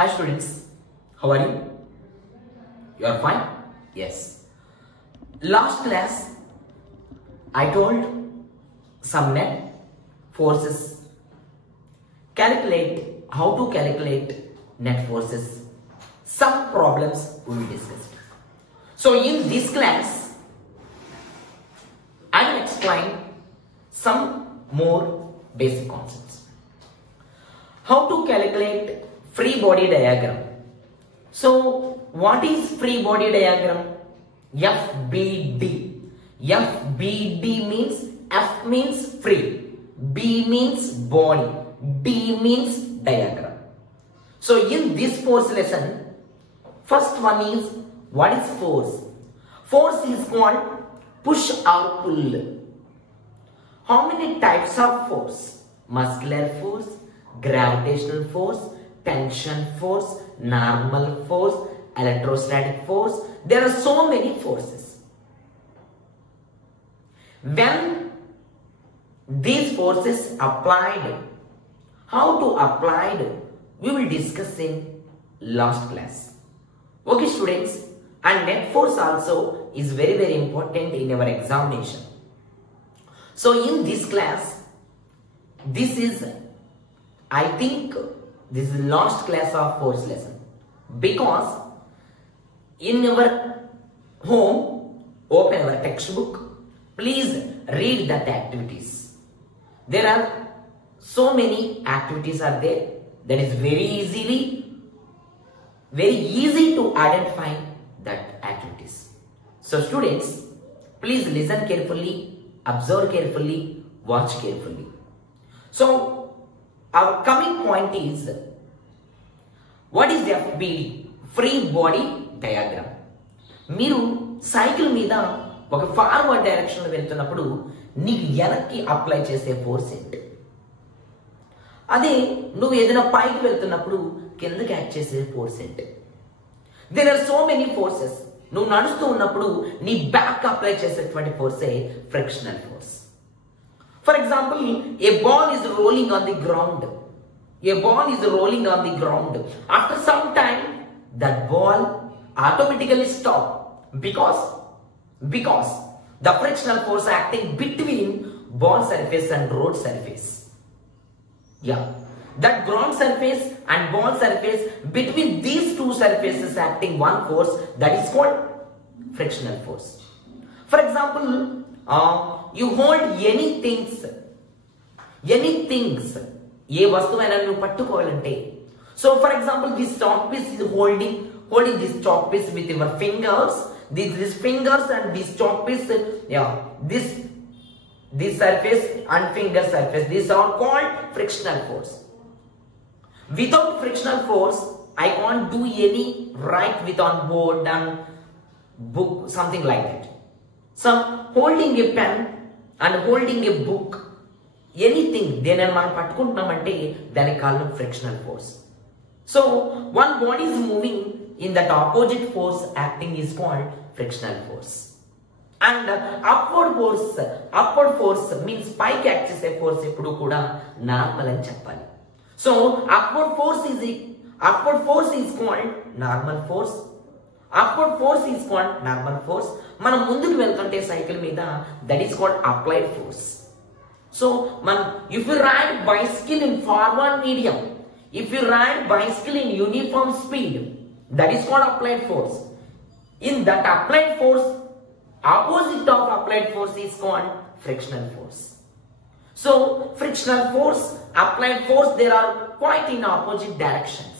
Hi students, how are you? You are fine? Yes. Last class, I told some net forces. How to calculate net forces. Some problems we will discuss. So in this class, I will explain some more basic concepts. How to calculate free body diagram. So what is free body diagram? FBD. FBD means F means free, B means body, D means diagram. So in this force lesson, first one is what is force? Force is called push or pull. How many types of force? Muscular force, gravitational force, tension force, normal force, electrostatic force. There are so many forces. When these forces applied, how to apply it, we will discuss in last class. Okay students, and net force also is very important in our examination. So in this class, I think this is last class of force lesson, because in our home, open our textbook, please read that activities. There are so many activities are there that is very easy to identify that activities. So students, please listen carefully, observe carefully, watch carefully. So our coming point is, what is FBD? Free body diagram. మీరు cycle మీద ఒక forward direction లో వెళ్తున్నప్పుడు నీకు వెనక్కి apply చేసే force ఏంటి? అదే నువ్వు ఏదైనా పైకి వెళ్తున్నప్పుడు కిందకి యాక్ట్ చేసే ఫోర్స్ ఏంటి? There are so many forces. నువ్వు నడుస్తూ ఉన్నప్పుడు నీ బ్యాక్ అప్లై చేసేటువంటి ఫోర్సే frictional force. For example, a ball is rolling on the ground. A ball is rolling on the ground. After some time, that ball automatically stop because the frictional force acting between ball surface and road surface. Yeah, that ground surface and ball surface, between these two surfaces acting one force, that is called frictional force. For example, you hold anything, ఏ వస్తువైనా నువ్వు పట్టుకోవాలంటే, so for example this chalk piece is holding this chalk piece with your fingers, these fingers and this chalk piece, this surface and finger surface, these are called frictional force. Without frictional force, I can't do any write with on board and book, something like that. So holding a pen and holding a book, anything దేనిని మనం పట్టుకుంటున్నామంటే దానికి కారణం frictional force. So one body is moving in that opposite force acting is called frictional force. And upward force means పైకి act చేసే force ఎప్పుడు కూడా normal అని చెప్పాలి. So upward force is called normal force. Upward force is called normal force. మనం ముందుకు వెళ్తుంటే cycle మీద, that is called applied force. So if you ride bicycle in forward medium, if you ride bicycle in uniform speed, that is called applied force. In that applied force, opposite of applied force is called frictional force. So frictional force, applied force, there are quite in opposite directions.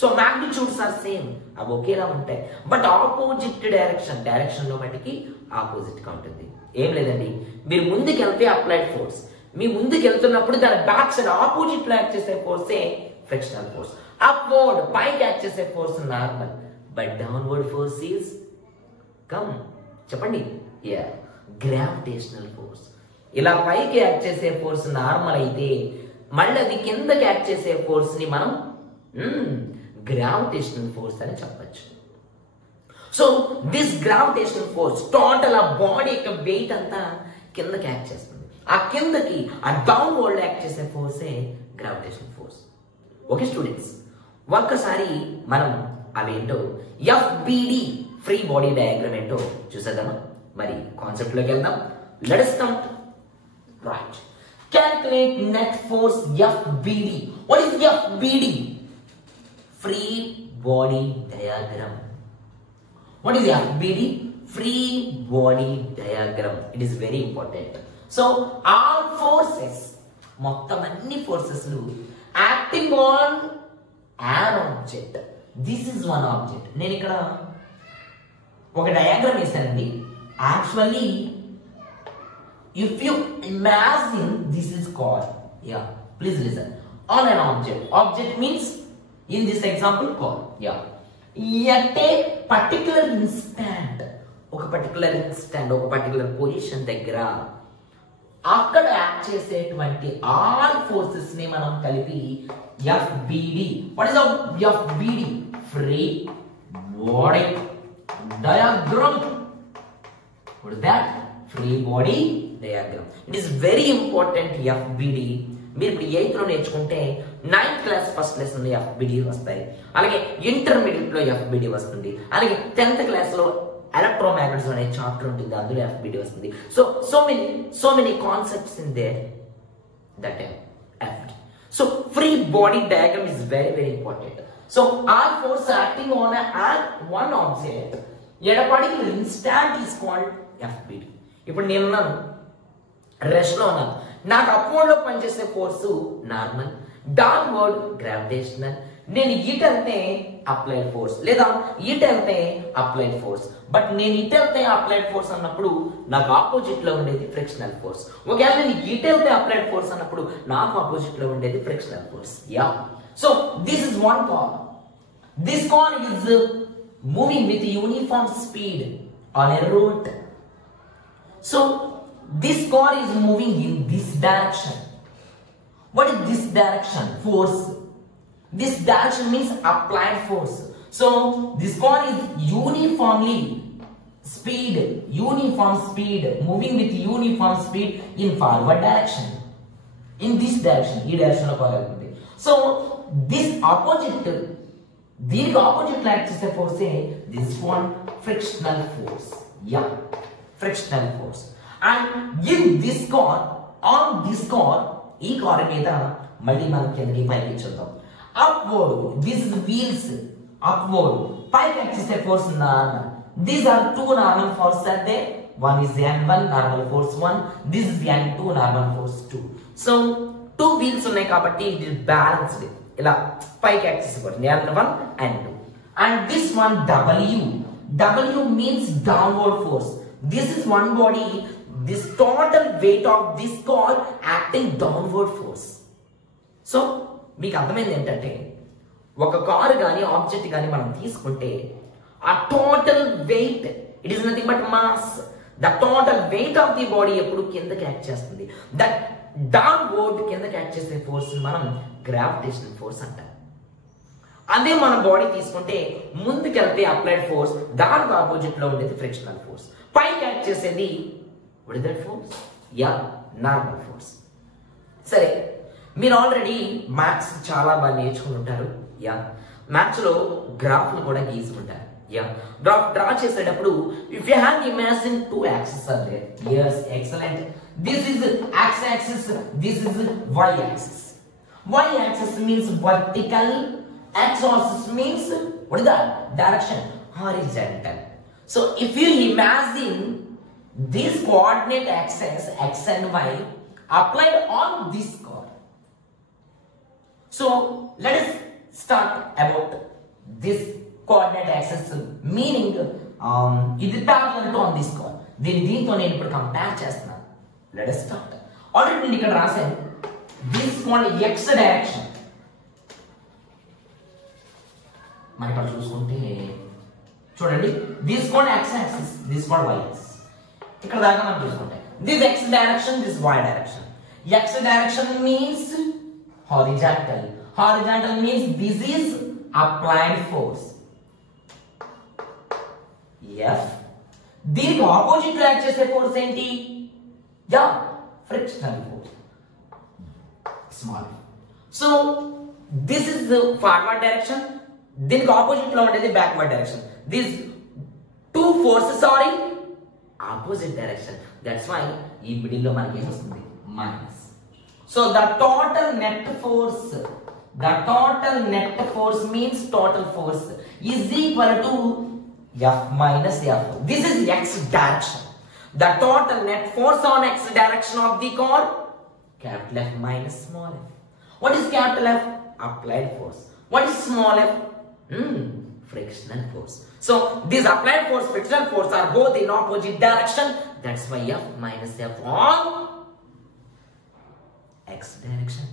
So magnitudes are same, అవి ఒకేలా ఉంటాయి, but opposite direction లో మటుకి opposite గా ఉంటుంది. ఏం లేదండి, మీరు ముందుకు వెళ్తే అప్లైడ్ ఫోర్స్, మీ ముందుకు వెళ్తున్నప్పుడు దాని బ్యాక్ సైడ్ ఆపోజిట్ లో యాక్ట్ చేసే ఫోర్సే ఫ్రిక్షనల్ ఫోర్స్. అప్వర్డ్ పైకి యాక్ట్ చేసే force normal, but downward force is చెప్పండి, గ్రావిటేషనల్ ఫోర్స్. ఇలా పైకి యాక్ట్ చేసే ఫోర్స్ నార్మల్ అయితే, మళ్ళీ అది కిందకి యాక్ట్ చేసే ఫోర్స్ ని మనం గ్రావిటేషనల్ ఫోర్స్ అని చెప్పచ్చు. So this gravitational force total ఆ బాడీ యొక్క వెయిట్ అంతా కిందకి యాక్ట్ చేస్తుంది. ఆ కిందకి ఆ డౌన్వర్డ్ యాక్ట్ చేసే ఫోర్సే గ్రావిటేషనల్ ఫోర్స్. Okay students, ఒక్కసారి మనం అవేంటో FBD ఫ్రీ బాడీ డయాగ్రామ్ ఏంటో చూసేద్దామా? మరి కాన్సెప్ట్ లోకి వెళ్దాం. Let us start. Right. Calculate net force FBD. What is FBD? Free body diagram. What is FBD? Free body diagram. It is very important. So all forces, మొత్తం అన్ని forces acting on an object. This is one object. నేను ఇక్కడ ఒక diagram వేసానండి. Actually if you imagine this is called, yeah, please listen, on an object means in this example call, yeah, at a particular instant, ఒక particular position దగ్గర అక్కడ act చేసేటువంటి all forces ని మనం కలిపి FBD. What is FBD? Free body diagram. What is that? Free body diagram. It is very important. FBD మీరు ఇప్పుడు 8th లో నేర్చుకుంటే 9th క్లాస్ ఫస్ట్ లెసన్ లో FBD వస్తాయి. అలాగే ఇంటర్మీడియట్ లో FBD వస్తుంది. అలాగే 10th క్లాస్ లో ఎలక్ట్రోమాగ్నెటిజం అనే చాప్టర్ ఉంటుంది, అందులో FBD వస్తుంది. So many concepts in there that FBD. So free body diagram is very very important. So all force acting on one object at a particular instant is called FBD. ఇప్పుడు నేనున్నాను, rest లో ఉన్నాను. నాకు upward లో పనిచేసే force normal, downward gravitational. నేను ఇటు వెళ్తే అప్లైడ్ ఫోర్స్, లేదా ఇటు వెళ్తే అప్లైడ్ ఫోర్స్. బట్ నేను ఇటు వెళ్తే అప్లైడ్ ఫోర్స్ అన్నప్పుడు నాకు ఆపోజిట్ లో ఉండేది ఫ్రిక్షనల్ ఫోర్స్. ఒకవేళ నేను ఇటు వెళ్తే అప్లైడ్ ఫోర్స్ అన్నప్పుడు నాకు ఆపోజిట్ లో ఉండేది frictional force. Yeah, so this is one car. This car is moving with uniform speed on a route. So this car is moving in this direction. What is this direction? Force. This direction means applied force. So this car is uniform speed, moving with uniform speed in forward direction. In this direction, ఈ direction లో పోగలుగుతుంది. So this opposite, దీనికి opposite act చేసే ఫోర్సే this one frictional force. Yeah, frictional force. And in this car, on this car, ఈ car మీద మళ్ళీ మనం కిందకి పైకి చూద్దాం. Upward, this is wheels. Upward, పైకి యాక్ట్ చేసే force normal. These are two normal forces are there. One is N1 normal force 1. This is N2 normal force 2. So two wheels ఉన్నాయి కాబట్టి it is balanced. ఇలా పైకి act చేసే force N1 N2. And this one W means downward force. This is one body. This total weight of this car acting downward force. So మీకు అర్థమైంది ఏంటంటే, ఒక car కానీ ఆబ్జెక్ట్ కానీ మనం తీసుకుంటే ఆ total weight, it is nothing but mass. The total weight of the body ఎప్పుడు కిందకి యాక్ట్ చేస్తుంది. దట్ డౌన్వర్డ్ కిందకి యాక్ట్ చేసే ఫోర్స్ మనం గ్రావిటేషనల్ ఫోర్స్ అంటాం. అదే మన బాడీ తీసుకుంటే ముందుకెళ్తే అప్లైడ్ ఫోర్స్, దానికి ఆపోజిట్ లో ఉండేది ఫ్రిక్షనల్ ఫోర్స్. పైకి యాక్ట్ చేసేది what is that force? Yeah, normal force. సరే, మీరు ఆల్రెడీ మ్యాథ్స్ చాలా బాగా నేర్చుకుని ఉంటారు. యా, మ్యాథ్స్ లో గ్రాఫ్లు కూడా గీసుకుంటారు. యా, గ్రాఫ్ డ్రా చేసేటప్పుడు if you have imagine two axis are there. yes, excellent. This is x axis, this is y axis. Y axis means vertical, x axis means what is that? Direction, horizontal. So if you imagine this coordinate axis x and y applied on this car. So let us start about this coordinate axis, meaning ఇది parallel to on this car. దీంతో నేను ఇప్పుడు compare చేస్తున్నాను. Let us start. Already నేను ఇక్కడ రాశాను, this one x direction. మరి ఇక్కడ చూసుకుంటే చూడండి, this one x axis, this one y axis. ఇక్కడ దాకా మనం చూసుకుంటే this x direction, this y direction. X direction means horizontal. Horizontal means this is applied force. F. దీనికి ఆపోజిట్ లో యాక్ట్ చేసే ఫోర్స్ ఏంటి? Yeah, frictional force. Small. So this is the forward direction, దీనికి opposite లో ఉండేది backward direction. These two forces are in opposite direction. That's why ఈ middle లో మనకి ఏమొస్తుంది minus. So the total net force means total force is equal to F minus F. This is x direction. The total net force on x direction of the car, capital F minus small f. What is capital F? Applied force. What is small f? Frictional force. So this applied force, frictional force are both in opposite direction. That's why F minus F on x direction.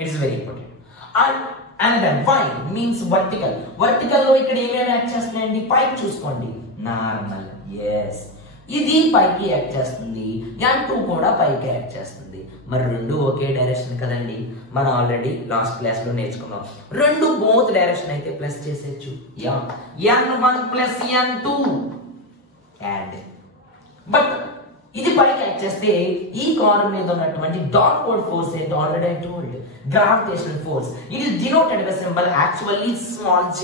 It is very important. And then y means vertical. Vertical లో ఇక్కడ ఏమేమి act చేస్తున్నాయండి? పైకి చూసుకోండి. Normal. yes. ఇది పైకి act చేస్తుంది. n2 కూడా పైకి యాక్ట్ చేస్తుంది. మరి రెండు ఒకే డైరెక్షన్ కదండి. మనం ఆల్రెడీ లాస్ట్ క్లాస్ లో నేర్చుకున్నాం. రెండు బోత్ డైరెక్షన్ అయితే ప్లస్ చేసేయచ్చు. n1 plus n2 add. But ఇది పైకి యాక్ట్ చేస్తే ఈ కార్ మీద ఉన్నటువంటి డాన్వర్డ్ ఫోర్స్ ఏంటో already I told. Gravitational force. It is denoted by symbol actually small g,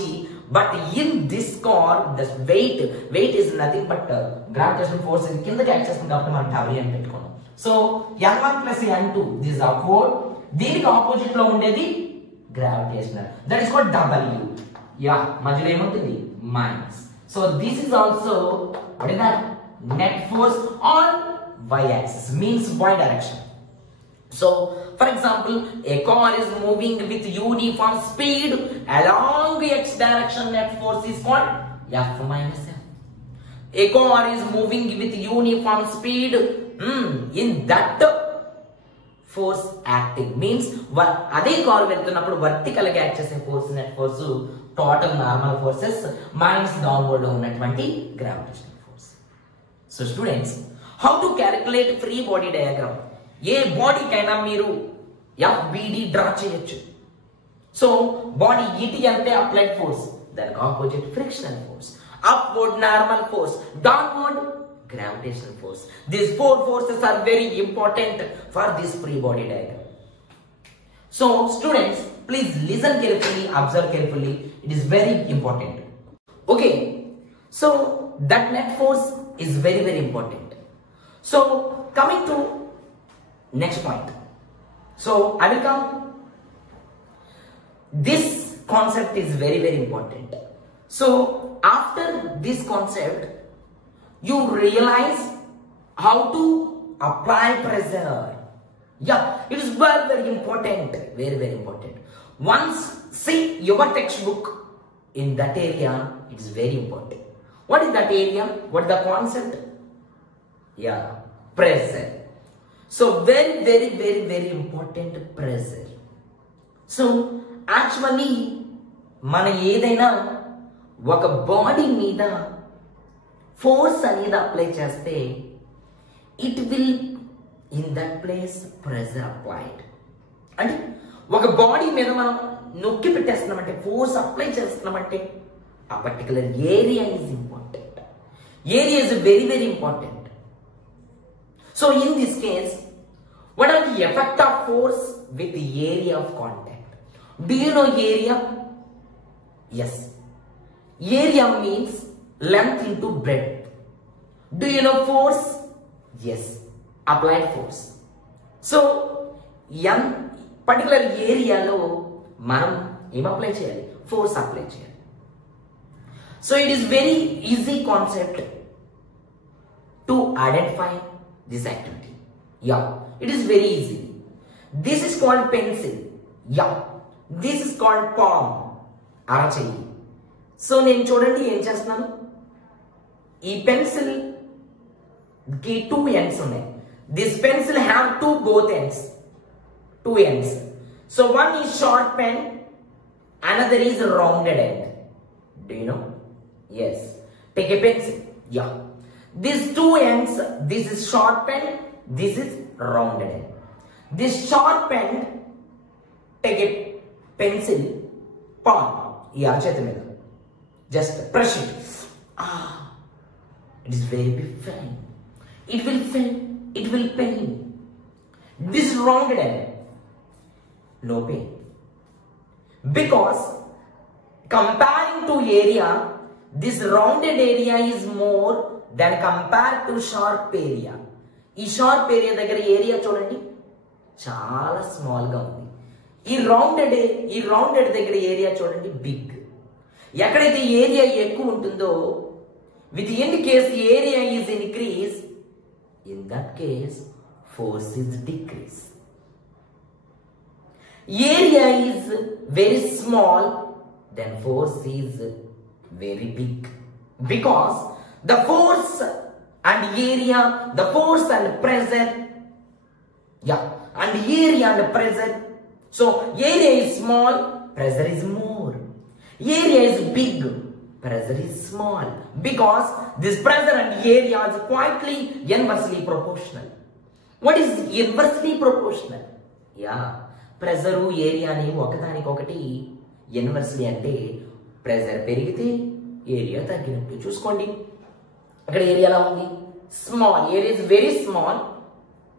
but in this car the weight is nothing but gravitational force is కిందకి act చేస్తుంది కాబట్టి మనం W అని పెట్టుకున్నాం. So n1 plus n2 this is upward. దీనికి opposite లో ఉండేది gravitational, that is called W. మధ్యలో ఏముంటుంది minus. So this is also what is that net force on y axis, means y direction. So for example, a car is moving with uniform speed along x direction, net force is called F minus F. A car is moving with uniform speed in that force acting, means అదే car వెళ్తున్నప్పుడు vertical గా act చేసే force net force total normal forces minus downward లో ఉన్నటువంటి gravitational force. So students, how to calculate free body diagram? ఏ బాడీకైనా మీరు FBD draw చేయొచ్చు. సో బాడీ ఇటు అంటే అప్లైడ్ ఫోర్స్, దానికి opposite frictional force, upward normal force, downward gravitational force. These four forces are very important for this free body diagram. So students, please listen carefully, observe carefully. It is very important. Okay, so that net force is very important. So coming to next point. So I will come. This concept is very important. So after this concept, you realize how to apply pressure. It is very important. Very important. Once see your textbook in that area, it is very important. What is that area? What is the concept? Pressure. So very important, pressure. So actually మన ఏదైనా ఒక body మీద force అనేది apply చేస్తే it will in that place pressure applied. అంటే ఒక body మీద మనం నొక్కి పెట్టేస్తున్నామంటే, ఫోర్స్ అప్లై చేస్తున్నామంటే ఆ particular area is important. Area is very important. So in this case, what are the effect of force with the area of contact? Do you know area? Yes. Area means length into breadth. Do you know force? Yes. Applied force. So particular area lo మనం ఏం apply చేయాలి? Force apply చేయాలి. So it is very easy concept to identify this activity. It is very easy. This is called pencil. This is called palm. అరచేయి. So నేను చూడండి ఏం చేస్తున్నాను, ఈ పెన్సిల్ కి 2 ends ఉన్నాయి. This pencil have both ends. 2 ends. So one is sharp pen, another is rounded end. Do you know? Yes. Take a pencil. These 2 ends, this is sharp pen, this is rounded end. This sharp end, take a pencil, palm, ఈ అరచేతి మీద just brush it. It is very pain. It will pain. This rounded end, no pain. Because comparing to area, this rounded area is more than compared to sharp area. ఈ sharp area దగ్గర area చూడండి చాలా small గా ఉంది. ఈ rounded దగ్గర area చూడండి big. ఎక్కడైతే ఏరియా ఎక్కువ ఉంటుందో with any case area is increase, in that case force is decrease. Area is very small, then force is very big, because the force and area, the force and pressure, and area and pressure. So area is small, pressure is more. Area is big, pressure is small, because this pressure and area is quietly inversely proportional. What is inversely proportional? Pressure area ni ఒకదానికొకటి inversely అంటే pressure పెరిగితే area తగ్గినట్టు. చూసుకోండి అక్కడ area ఎలా ఉంది, small. Area is very small,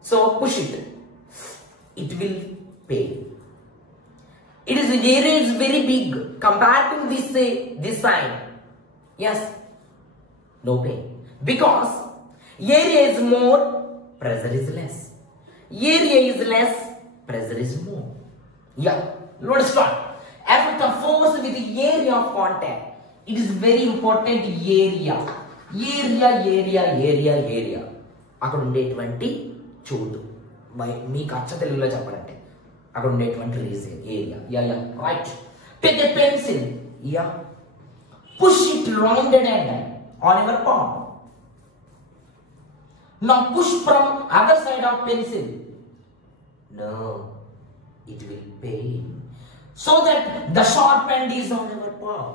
so push it will pay. It is area is very big compared to this side. Yes, no pain, because area is more, pressure is less. Area is less, pressure is more. Let's start. Effect of force with the area of contact. It is very important. area అక్కడ ఉండేటువంటి చోటు, మీకు అచ్చ తెలుగులో చెప్పాలంటే అక్కడ ఉండేటువంటి reason area. Right. Take a pencil, push it rounded end on your palm. Now push from other side of pencil. No, it will pain, so that the sharp end is on your palm.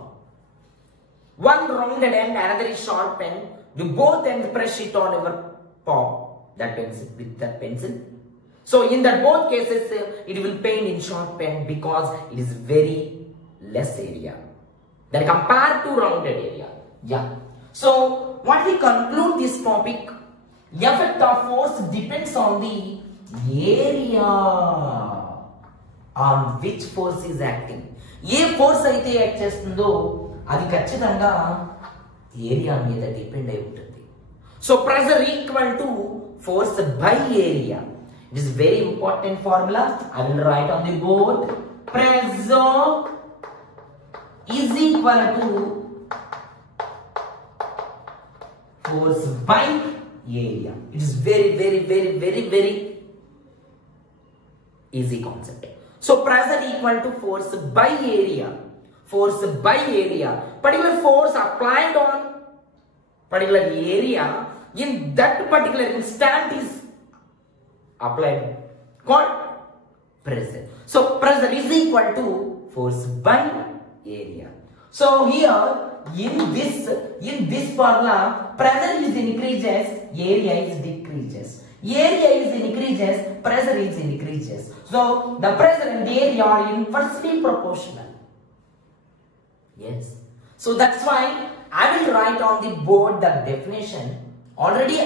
One rounded end, another is sharp end. You both ends press it on your palm, that pencil, with that pencil. So in that both cases it will pain in sharp end, because it is very less area than compared to rounded area. So what we conclude this topic, effect of force depends on the area on which force is acting. A force అయితే act చేస్తుందో అది ఖచ్చితంగా area మీద depend అయి ఉంటుంది. So pressure equal to force by area. It is very important formula. I will write on the board. Pressure is equal to force by area. It is very easy concept. So pressure equal to force by area. Force by area. Particular force applied on particular area in that particular instant is applied, called pressure. So pressure is equal to force by area. So here in this formula, pressure is increases, area is decreases. Area is increases, pressure is increases. So the pressure and the area are inversely proportional. Yes. So that's why I will write on the board the definition. Already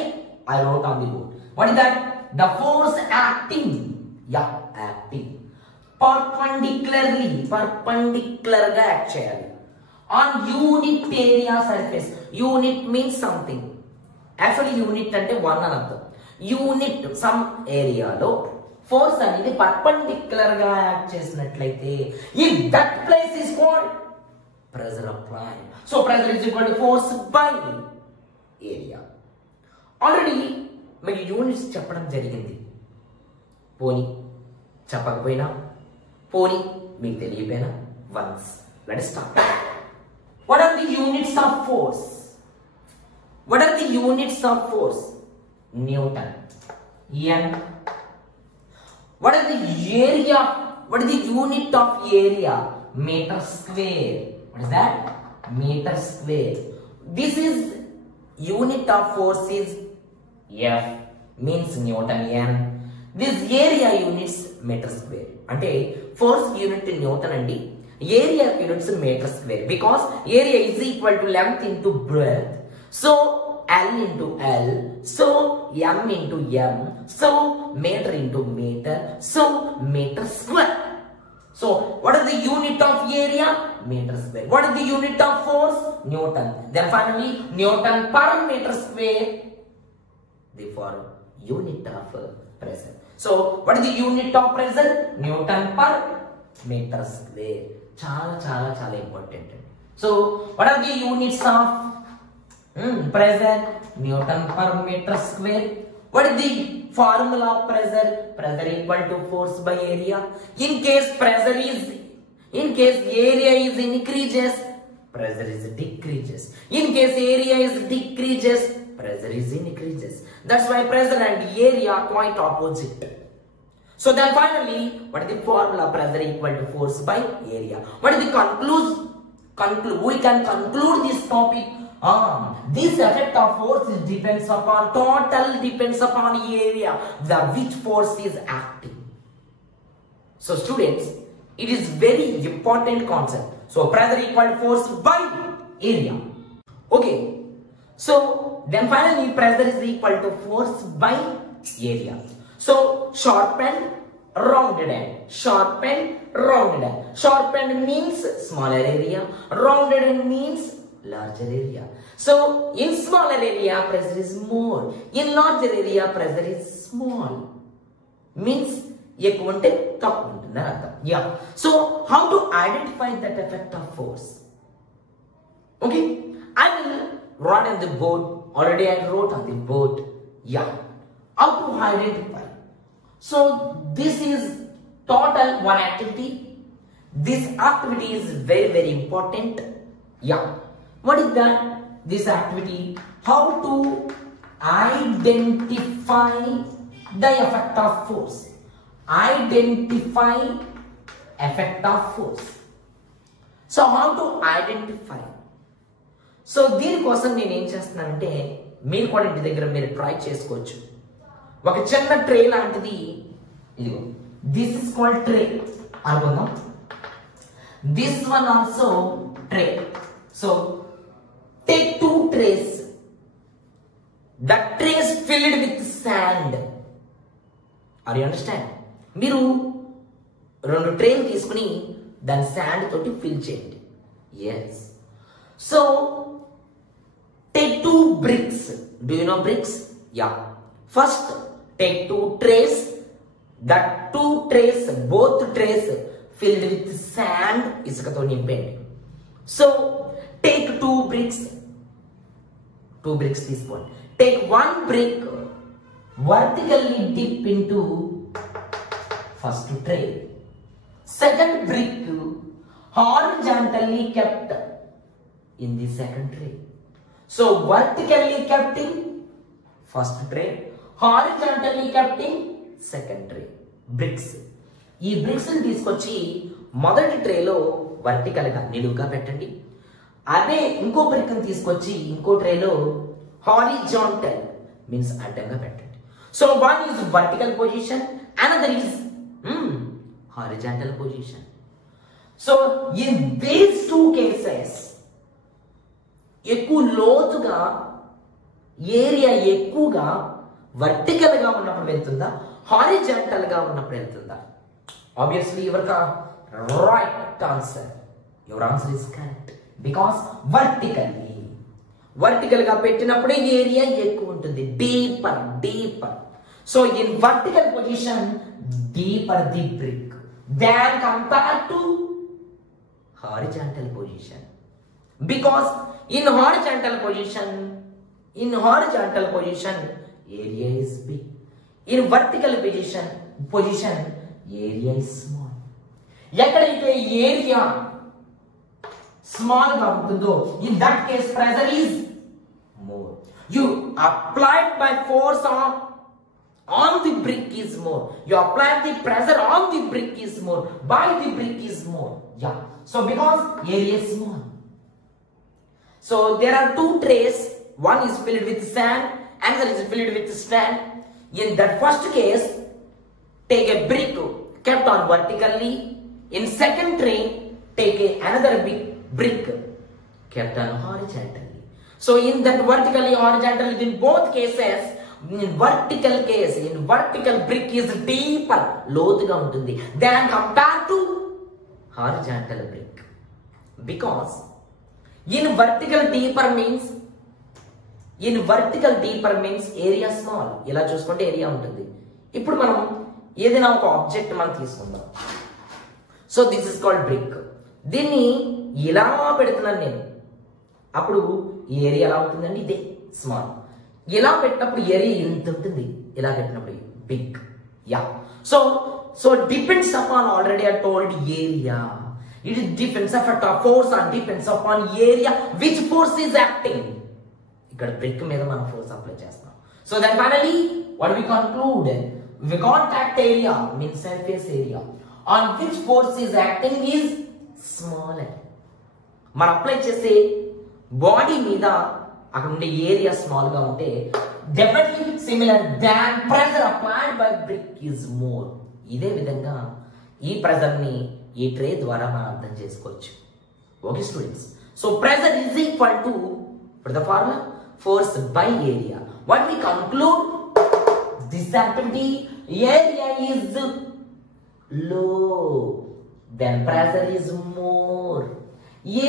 I wrote on the board. What is that? The force acting, acting perpendicular గా act చేయాలి on unit area surface. Unit means something. Actually unit అంటే 1 అని అర్థం. Unit some ఏరియాలో force అనేది perpendicular గా act చేసినట్లయితే if that place is called pressure applied. So pressure is equal to force by area. Already మీకు units చెప్పడం జరిగింది. పోనీ చెప్పకపోయినా, పోనీ మీకు తెలియపోయినా, once let us start. What are the units of force? What are the units of force? Newton. N. What is the area? What is the unit of area? Meter square. What is that? Meter square. This is unit of force is F, means Newton. N. This area units meter square. Ante force unit Newton andi, area units meter square, because area is equal to length into breadth. So L into L, so M into M, so meter into meter, so meter square. So what is the unit of area? Meter square. What is the unit of force? Newton. Then finally Newton per meter square. Therefore unit of pressure. So what is the unit of pressure? Newton per meter square. Chala important. So what are the units of pressure? Newton per meter square. What is the formula of pressure? Pressure equal to force by area. In case area is increases, pressure is decreases. In case area is decreases, pressure is increases. That's why pressure and area are quite opposite. So then finally, what is the formula? Pressure equal to force by area. What is the conclude? We can conclude this topic. This effect of force depends upon area which force is acting. So students, it is very important concept. So pressure equal to force by area. Okay. So then finally pressure is equal to force by area. So sharpened, rounded end. Sharpened, rounded end. Sharpened means smaller area. Rounded end means larger area. So in smaller area pressure is more. In larger area pressure is small. Means yeah. So how to identify that effect of force? Okay. I will write on the board. Already I wrote on the board. Yeah. How to identify? So this is total one activity. This activity is very important. Yeah. What is that? This activity, how to identify the effect of force. Identify effect of force. So how to identify? So దీని కోసం నేను ఏం చేస్తున్నానంటే మీరు కూడా ఇంటి దగ్గర మీరు ట్రై చేసుకోవచ్చు. ఒక చిన్న ట్రే లాంటిది ఇదిగో. దిస్ ఇస్ కాల్డ్ ట్రే అనుకుందాం. This one also tray. So take two trays. The trays filled with sand. Are you understand? మీరు రెండు ట్రేలు తీసుకుని దాని శాండ్ తోటి ఫిల్ చేయండి. Yes. So take two bricks. Do you know bricks? Yeah. First take two trays. The two trays, both trays filled with sand ఇసుకతో నింపండి. So take two bricks తీసుకోండి. Take one brick, vertically dip into first tray. Second brick horizontally kept in the second tray. So vertically kept in first tray, horizontally kept in second tray. Bricks. ఈ bricks ని తీసుకొచ్చి మొదటి ట్రేలో vertical గా నిలువుగా పెట్టండి. అదే ఇంకో బ్రిక్ తీసుకొచ్చి ఇంకో ట్రేలో హారిజాంటల్ మీన్స్ అడ్డంగా పెట్టండి. So one is vertical position, another is horizontal position. So in these two cases ఎక్కువ లోతుగా ఏరియా ఎక్కువగా వర్టికల్ గా ఉన్నప్పుడు వెళ్తుందా, హారిజాంటల్ గా ఉన్నప్పుడు వెళ్తుందా? Obviously your right answer. Your answer is correct. Because vertical గా పెట్టినప్పుడే ఏరియా ఎక్కువ ఉంటుంది. Deeper. So in vertical position deeper the brick than compare to horizontal position. Because in horizontal position area is big. In vertical position area is small. ఎక్కడైతే area small గా ఉంటుందో in that case pressure is more. You applied by force on the brick is more. You applied the pressure on the brick is more. By the brick is more. Yeah. So because area is small. So there are two trays. One is filled with sand, another is filled with sand. In that first case, take a brick kept on vertically. In second tray, take another brick kept on horizontally. So in that vertically horizontally, in both cases, in vertical brick is deeper, lotuga untundi, than compared to horizontal brick. Because in vertical deeper means area small. ఇలా చూసుకుంటే area ఉంటుంది. ఇప్పుడు మనం ఏదైనా ఒక object మనం తీసుకుందాం. So this is called brick. దీన్ని ఇలా పెడుతున్నాను నేను. అప్పుడు ఈ ఏరియా ఎలా ఉంటుందండి? ఇదే స్మాల్. ఇలా పెట్టినప్పుడు ఏరియా ఎంత ఉంటుంది? ఇలా పెట్టినప్పుడు big. Yeah. So depends upon, already I told, area. It depends upon force and depends upon area which force is acting. ఇక్కడ బ్రిక్ మీద మనం ఫోర్స్ అప్లై చేస్తాం. So then finally what we conclude? We contact area means surface area on which force is acting is smaller. మనం apply చేసే body మీద అక్కడ ఉండే area small గా ఉంటే definitely similar than pressure applied by brick is more. ఇదే విధంగా ఈ ప్రెజర్ ని ఈ ట్రే ద్వారా మనం అర్థం చేసుకోవచ్చు. Okay students. So pressure is equal to the formula force by area. What we conclude? This activity area is low, then pressure is more.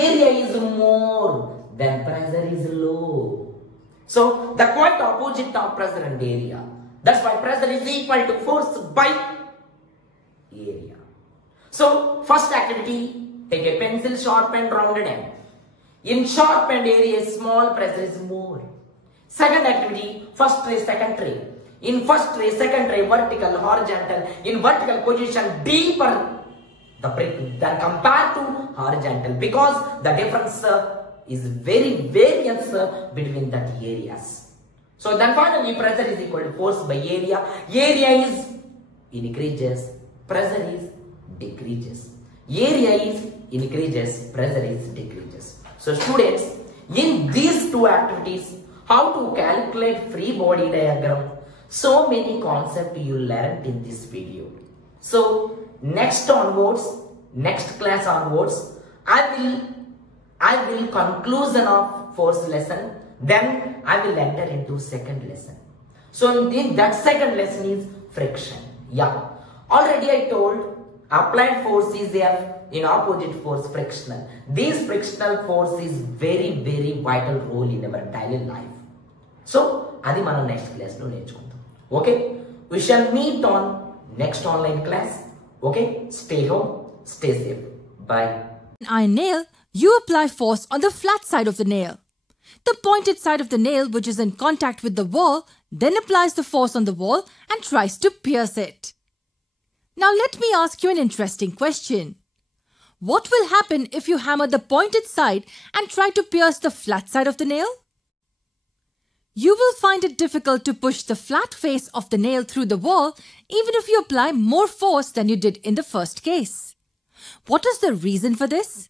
Area is more, then pressure is low. So the quite opposite of pressure and area. That's why pressure is equal to force by area. So first activity, take a pencil, sharpened, rounded end. In sharpened area, small, pressure is more. Second activity, first tray, second tray. In first tray, second tray, vertical, horizontal. In vertical position, deeper the brick than compared to horizontal, because the difference is very variance between that areas. So then finally pressure is equal to force by area. Area is increases, pressure is decreases. Area is increases, pressure is decreases. So students, in these two activities, how to calculate free body diagram, so many concepts you learned in this video. So next class onwards, I will conclusion of first lesson, then I will enter into second lesson. So in that second lesson is friction. Yeah, already I told applied force is F, in opposite force frictional. This frictional force is very vital role in our daily life. So adi mana next class lo nerchukuntam. Okay, we shall meet on next online class. Okay, stay home, stay safe. Bye. An iron nail, you apply force on the flat side of the nail. The pointed side of the nail, which is in contact with the wall, then applies the force on the wall and tries to pierce it. Now let me ask you an interesting question. What will happen if you hammer the pointed side and try to pierce the flat side of the nail? You will find it difficult to push the flat face of the nail through the wall even if you apply more force than you did in the first case. What is the reason for this?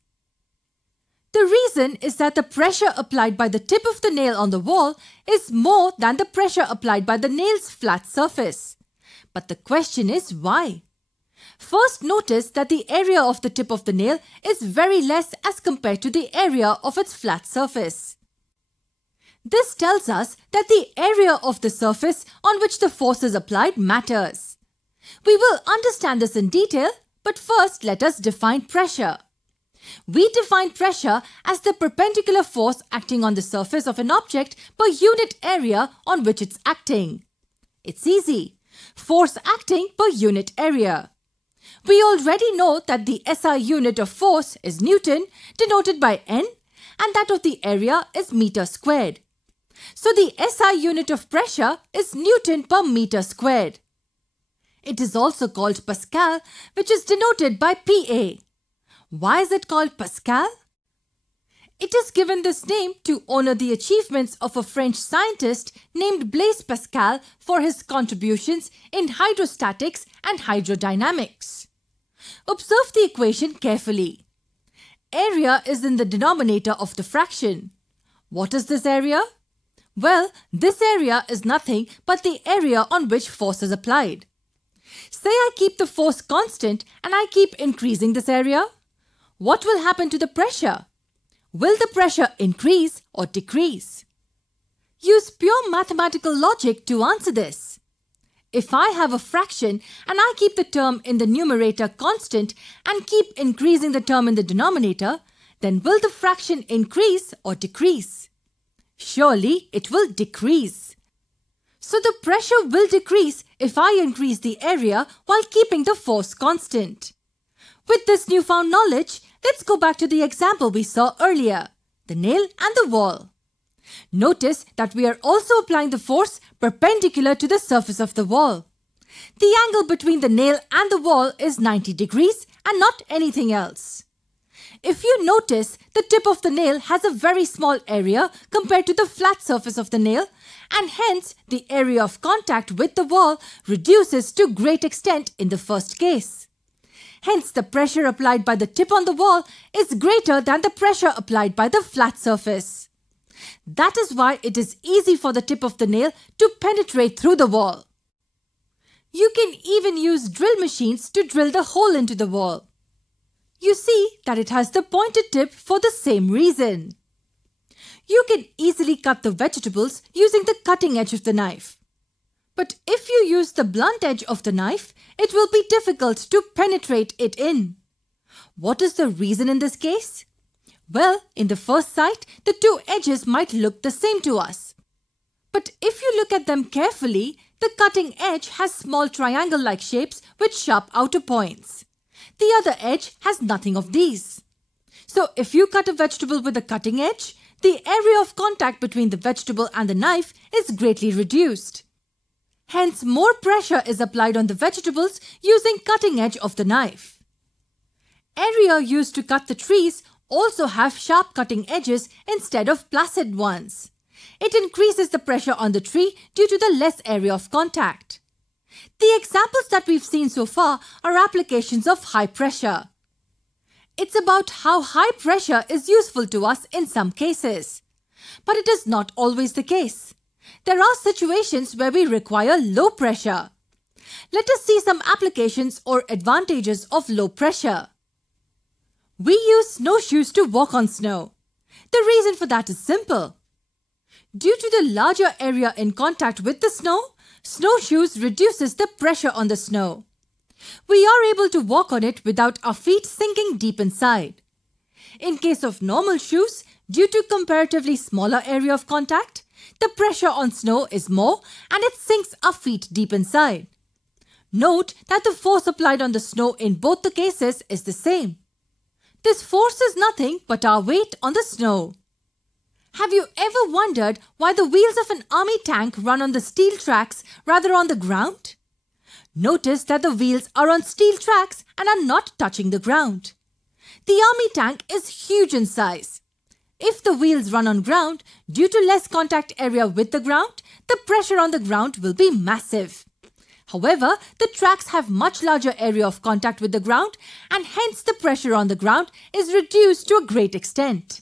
The reason is that the pressure applied by the tip of the nail on the wall is more than the pressure applied by the nail's flat surface. But the question is why? First, notice that the area of the tip of the nail is very less as compared to the area of its flat surface. This tells us that the area of the surface on which the force is applied matters. We will understand this in detail, but first let us define pressure. We define pressure as the perpendicular force acting on the surface of an object per unit area on which it's acting. It's easy. Force acting per unit area. We already know that the SI unit of force is Newton, denoted by N, and that of the area is meter squared. So the SI unit of pressure is Newton per meter squared. It is also called Pascal, which is denoted by PA. Why is it called Pascal? It is given this name to honor the achievements of a French scientist named Blaise Pascal for his contributions in hydrostatics and hydrodynamics. Observe the equation carefully. Area is in the denominator of the fraction. What is this area? Well, this area is nothing but the area on which force is applied. Say I keep the force constant and I keep increasing this area. What will happen to the pressure? Will the pressure increase or decrease? Use pure mathematical logic to answer this. if I have a fraction and I keep the term in the numerator constant and keep increasing the term in the denominator, then will the fraction increase or decrease? Surely it will decrease. So the pressure will decrease if I increase the area while keeping the force constant. With this newfound knowledge, let's go back to the example we saw earlier, the nail and the wall. Notice that we are also applying the force perpendicular to the surface of the wall. The angle between the nail and the wall is 90 degrees and not anything else. If you notice, the tip of the nail has a very small area compared to the flat surface of the nail, and hence the area of contact with the wall reduces to great extent in the first case. Hence, the pressure applied by the tip on the wall is greater than the pressure applied by the flat surface. That is why it is easy for the tip of the nail to penetrate through the wall. You can even use drill machines to drill the hole into the wall. You see that it has the pointed tip for the same reason. You can easily cut the vegetables using the cutting edge of the knife. But if you use the blunt edge of the knife, it will be difficult to penetrate it in. What is the reason in this case? Well, in the first sight, the two edges might look the same to us. But if you look at them carefully, the cutting edge has small triangle-like shapes with sharp outer points. The other edge has nothing of these. So if you cut a vegetable with a cutting edge, the area of contact between the vegetable and the knife is greatly reduced. Hence, more pressure is applied on the vegetables using cutting edge of the knife. Area used to cut the trees also have sharp cutting edges instead of placid ones. It increases the pressure on the tree due to the less area of contact. The examples that we've seen so far are applications of high pressure. It's about how high pressure is useful to us in some cases. But it is not always the case. There are situations where we require low pressure. Let us see some applications or advantages of low pressure. We use snowshoes to walk on snow. The reason for that is simple. Due to the larger area in contact with the snow, snowshoes reduces the pressure on the snow. We are able to walk on it without our feet sinking deep inside. In case of normal shoes, due to comparatively smaller area of contact, the pressure on snow is more and it sinks our feet deep inside. Note that the force applied on the snow in both the cases is the same. This force is nothing but our weight on the snow. Have you ever wondered why the wheels of an army tank run on the steel tracks rather on the ground? Notice that the wheels are on steel tracks and are not touching the ground. The army tank is huge in size. If the wheels run on ground, due to less contact area with the ground, the pressure on the ground will be massive. However, the tracks have much larger area of contact with the ground and hence the pressure on the ground is reduced to a great extent.